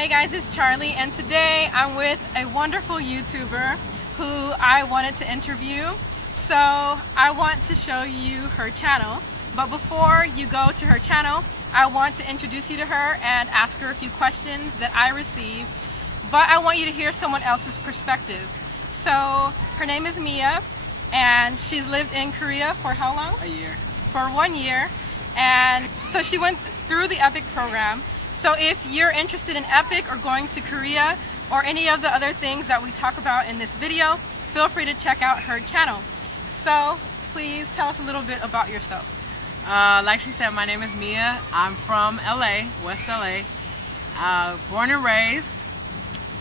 Hey guys, it's Charlie, and today I'm with a wonderful YouTuber who I wanted to interview. So I want to show you her channel, but before you go to her channel, I want to introduce you to her and ask her a few questions that I received, but I want you to hear someone else's perspective. So her name is Mia, and she's lived in Korea for how long? A year. For 1 year, and so she went through the EPIC program. So if you're interested in EPIC or going to Korea or any of the other things that we talk about in this video, feel free to check out her channel. So please tell us a little bit about yourself. Like she said, my name is Mia. I'm from LA, West LA. Born and raised.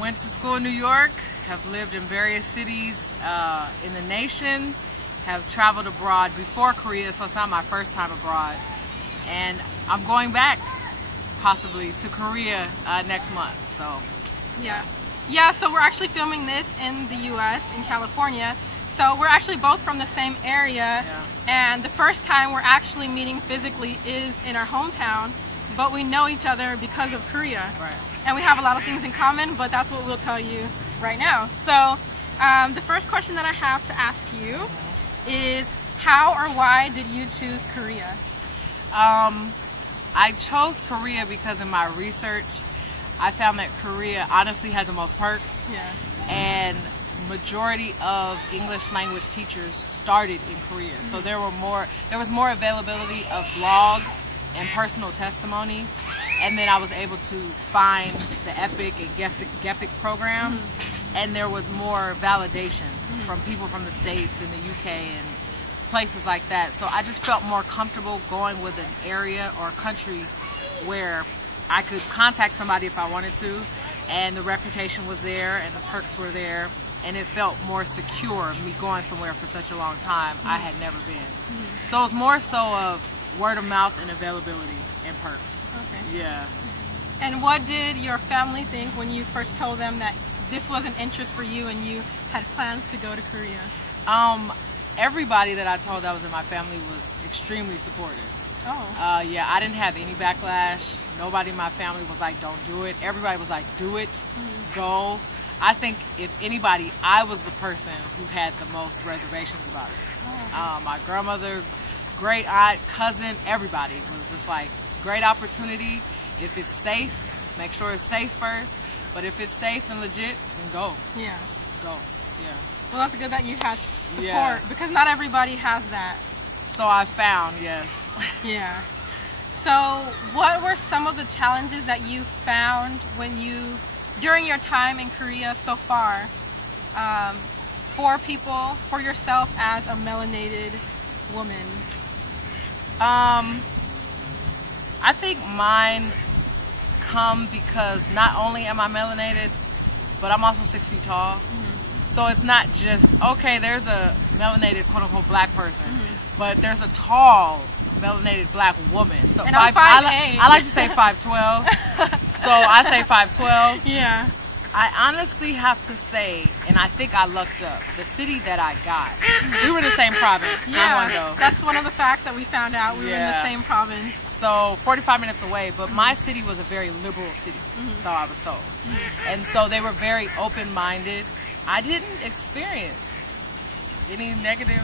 Went to school in New York. Have lived in various cities in the nation. Have traveled abroad before Korea, so it's not my first time abroad. And I'm going back possibly to Korea next month. So yeah, so we're actually filming this in the US, in California. So we're actually both from the same area, and the first time we're actually meeting physically is in our hometown, but we know each other because of Korea. Right. And we have a lot of things in common, but that's what we'll tell you right now. So the first question that I have to ask you is, how or why did you choose Korea? I chose Korea because in my research, I found that Korea honestly had the most perks. Yeah. And majority of English language teachers started in Korea. So there was more availability of blogs and personal testimonies. And then I was able to find the EPIC and GEPIC programs. And there was more validation from people from the States and the UK and places like that. So I just felt more comfortable going with an area or a country where I could contact somebody if I wanted to, and the reputation was there and the perks were there, and it felt more secure, me going somewhere for such a long time I had never been. So it was more so of word of mouth and availability and perks. Okay. Yeah. And what did your family think when you first told them that this was an interest for you and you had plans to go to Korea? Everybody that I told that was in my family was extremely supportive. Oh. Yeah, I didn't have any backlash. Nobody in my family was like, don't do it. Everybody was like, do it, go. I think if anybody, I was the person who had the most reservations about it. Oh. My grandmother, great aunt, cousin, everybody was just like, great opportunity. If it's safe, make sure it's safe first. But if it's safe and legit, then go. Yeah. Go. Yeah. Well, that's good that you had support, Yeah. because not everybody has that. So I found, yes. Yeah. So what were some of the challenges that you found during your time in Korea so far, for yourself as a melanated woman? I think mine come because not only am I melanated, but I'm also 6 feet tall. So it's not just, okay, there's a melanated quote-unquote black person, but there's a tall melanated black woman. So and I'm 5'8". I like to say 5'12". So I say 5'12". Yeah. I honestly have to say, and I think I lucked up, the city that I got, we were in the same province. Yeah, that's one of the facts that we found out. We were in the same province. So 45 minutes away, but my city was a very liberal city, so I was told. And so they were very open-minded. I didn't experience any negative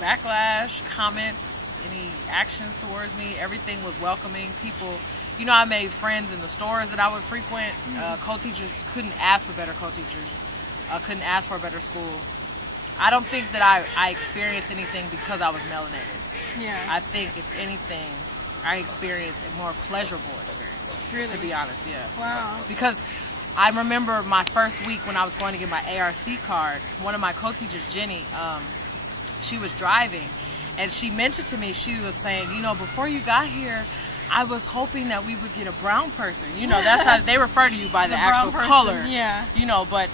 backlash, comments, any actions towards me. Everything was welcoming. People, you know, I made friends in the stores that I would frequent. Co-teachers couldn't ask for better co-teachers. Couldn't ask for a better school. I don't think that I experienced anything because I was melanated. Yeah. I think, if anything, I experienced a more pleasurable experience. Really? To be honest, yeah. Wow. Because I remember my first week when I was going to get my ARC card, one of my co-teachers, Jenny, she was driving, and she mentioned to me, she was saying, you know, before you got here, I was hoping that we would get a brown person. You know, that's how they refer to you, by the actual color. Yeah. You know, but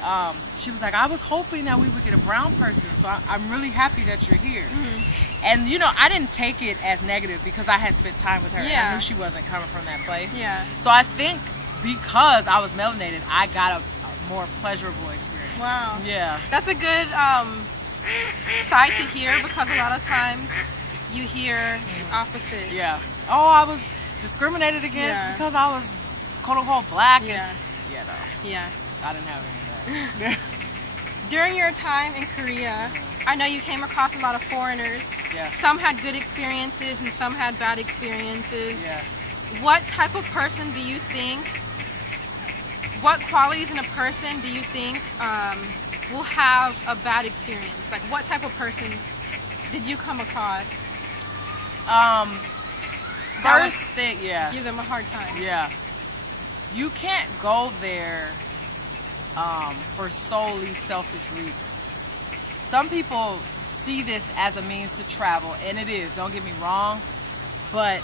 she was like, I was hoping that we would get a brown person, so I'm really happy that you're here. And, you know, I didn't take it as negative because I had spent time with her. Yeah. And I knew she wasn't coming from that place. Yeah. So I think because I was melanated, I got a more pleasurable experience. Wow. Yeah. That's a good side to hear, because a lot of times you hear the opposite. Yeah. Oh, I was discriminated against because I was quote unquote black. Yeah. Yeah, no. Yeah. I didn't have any of that. During your time in Korea, I know you came across a lot of foreigners. Yeah. Some had good experiences and some had bad experiences. Yeah. What type of person do you think, what qualities in a person do you think will have a bad experience? Like, what type of person did you come across? First thing, yeah. Give them a hard time. Yeah. You can't go there for solely selfish reasons. Some people see this as a means to travel, and it is, don't get me wrong, but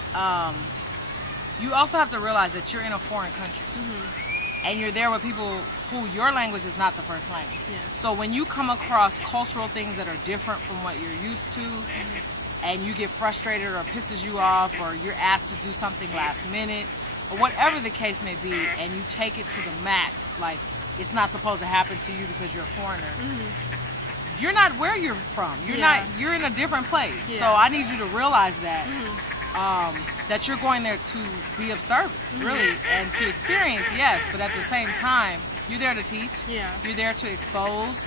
you also have to realize that you're in a foreign country. And you're there with people who your language is not the first language. Yeah. So when you come across cultural things that are different from what you're used to, and you get frustrated or pisses you off, or you're asked to do something last minute, or whatever the case may be, and you take it to the max, like it's not supposed to happen to you because you're a foreigner, you're not where you're from. You're in a different place. So I need you to realize that. That you're going there to be of service, really, and to experience, yes, but at the same time, you're there to teach. Yeah. You're there to expose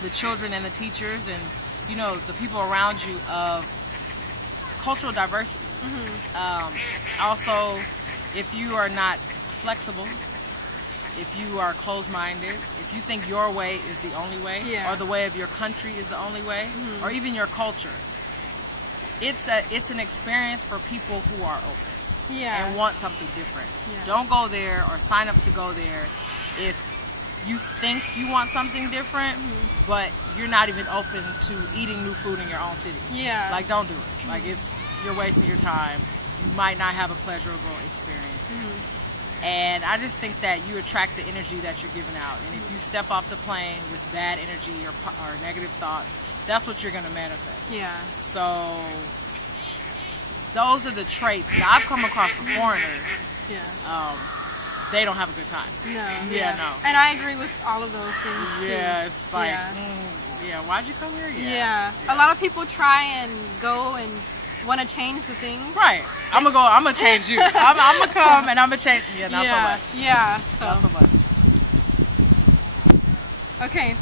the children and the teachers and, you know, the people around you of cultural diversity. Also, if you are not flexible, if you are closed-minded, if you think your way is the only way, or the way of your country is the only way, or even your culture, it's an experience for people who are open and want something different. Don't go there or sign up to go there if you think you want something different, but you're not even open to eating new food in your own city. Like, don't do it. Like, you're wasting your time. You might not have a pleasurable experience. And I just think that you attract the energy that you're giving out. And if you step off the plane with bad energy or negative thoughts, that's what you're going to manifest. So those are the traits that I've come across from foreigners. They don't have a good time. No. And I agree with all of those things too. It's like, why'd you come here? A lot of people try and go and want to change the things. Right. I'm gonna change you. I'm gonna come and I'm gonna change. Not so much. So not so much. Okay.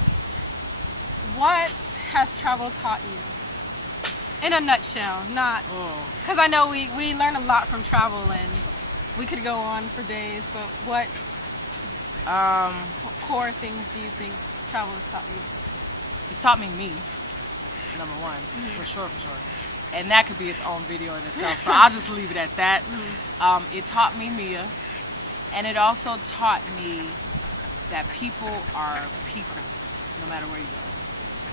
What has travel taught you? In a nutshell, not because I know we learn a lot from travel and we could go on for days, but what core things do you think travel has taught you? It's taught me, number one, for sure. And that could be its own video in itself, so I'll just leave it at that. It taught me Mia, and it also taught me that people are people, no matter where you go.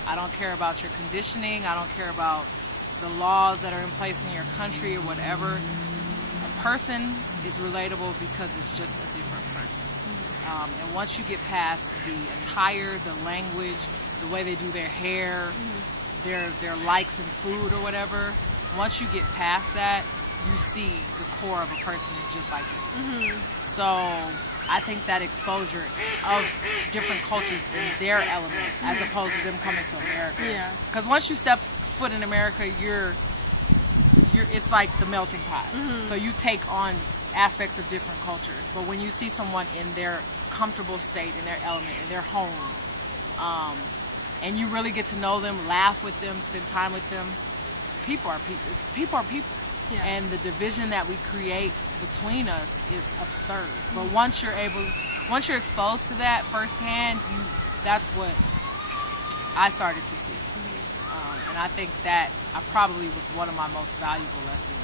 I don't care about your conditioning. I don't care about the laws that are in place in your country or whatever. A person is relatable because it's just a different person. And once you get past the attire, the language, the way they do their hair, their likes in food or whatever, once you get past that, you see the core of a person is just like you. So I think that exposure of different cultures in their element, as opposed to them coming to America. Because once you step foot in America, it's like the melting pot. So you take on aspects of different cultures. But when you see someone in their comfortable state, in their element, in their home, and you really get to know them, laugh with them, spend time with them, people are people. People are people. And the division that we create between us is absurd. But once you're exposed to that firsthand, that's what I started to see. And I think that I probably was one of my most valuable lessons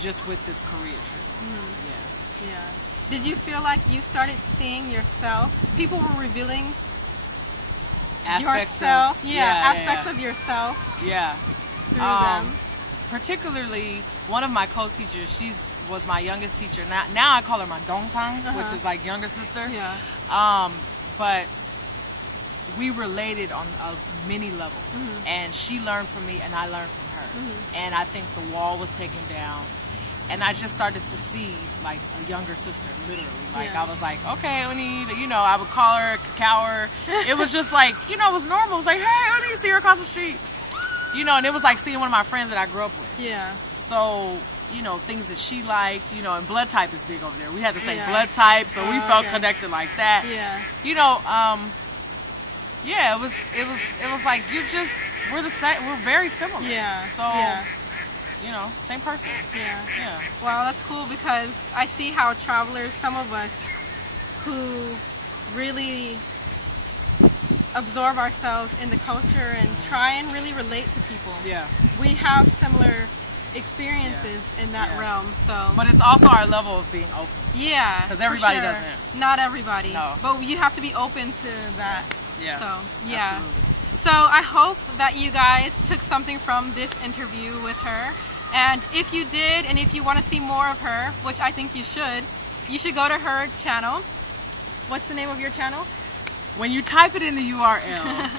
just with this Korea trip. Did you feel like you started seeing yourself? People were revealing aspects of yourself through them. Particularly one of my co-teachers, was my youngest teacher. Now I call her my dongsang, which is like younger sister. But we related on many levels, and she learned from me and I learned from her. And I think the wall was taken down, and I just started to see like a younger sister, literally. Like I was like, okay, Uni, I would call her, cacao her. It was just like, it was normal. It was like, hey, Uni, see her across the street. And it was like seeing one of my friends that I grew up with. So you know, things that she liked, you know, and blood type is big over there. We had the same Yeah. blood type, so we felt Okay. connected like that. Yeah. You know, yeah, it was like we're the same, we're very similar. Yeah. So, yeah. you know, same person. Yeah. Yeah. Well, that's cool because I see how travelers, some of us who really absorb ourselves in the culture and try and really relate to people. Yeah. We have similar experiences in that Yeah. realm. So, But it's also our level of being open. yeah, 'Cause for everybody sure. doesn't. Not everybody. No. But you have to be open to that. Yeah. So, yeah. Absolutely. So I hope that you guys took something from this interview with her. And if you did, and if you want to see more of her, which I think you should go to her channel. What's the name of your channel? When you type it in the URL,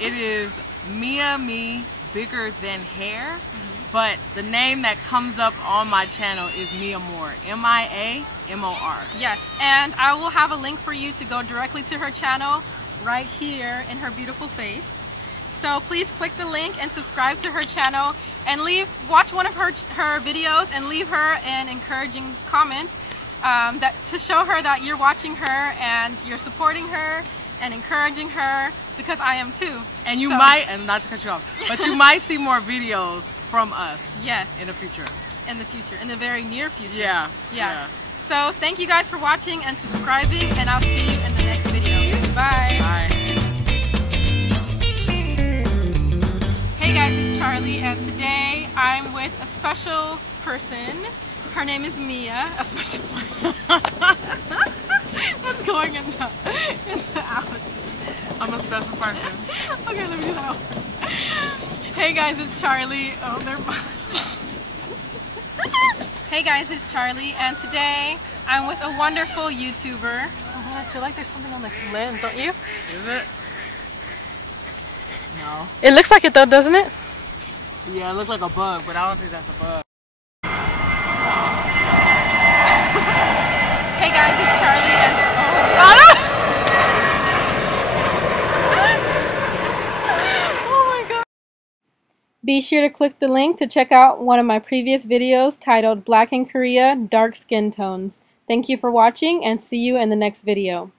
it is Mia Me Bigger Than Hair. But the name that comes up on my channel is Mia Moore. MIAMOR. Yes, and I will have a link for you to go directly to her channel right here in her beautiful face. So please click the link and subscribe to her channel and watch one of her videos and leave her an encouraging comment to show her that you're watching her and you're supporting her and encouraging her, because I am too. And you might, and not to cut you off, but you might see more videos from us. Yes. In the future. In the future, in the very near future. Yeah. Yeah. So thank you guys for watching and subscribing, and I'll see you in the next video. Bye. Bye. Hey guys, it's Charlie, and today I'm with a special person. Her name is Mia. A special person. What's going in the out? I'm a special person. Okay, let me do that one. Hey guys, it's Charlie. Oh, they're Hey guys, it's Charlie, and today I'm with a wonderful YouTuber. Oh, I feel like there's something on the lens, don't you? Is it? No. It looks like it though, doesn't it? Yeah, it looks like a bug, but I don't think that's a bug. Hey guys, it's Charlie, and oh my god. Be sure to click the link to check out one of my previous videos titled Black in Korea, Dark Skin Tones. Thank you for watching, and see you in the next video.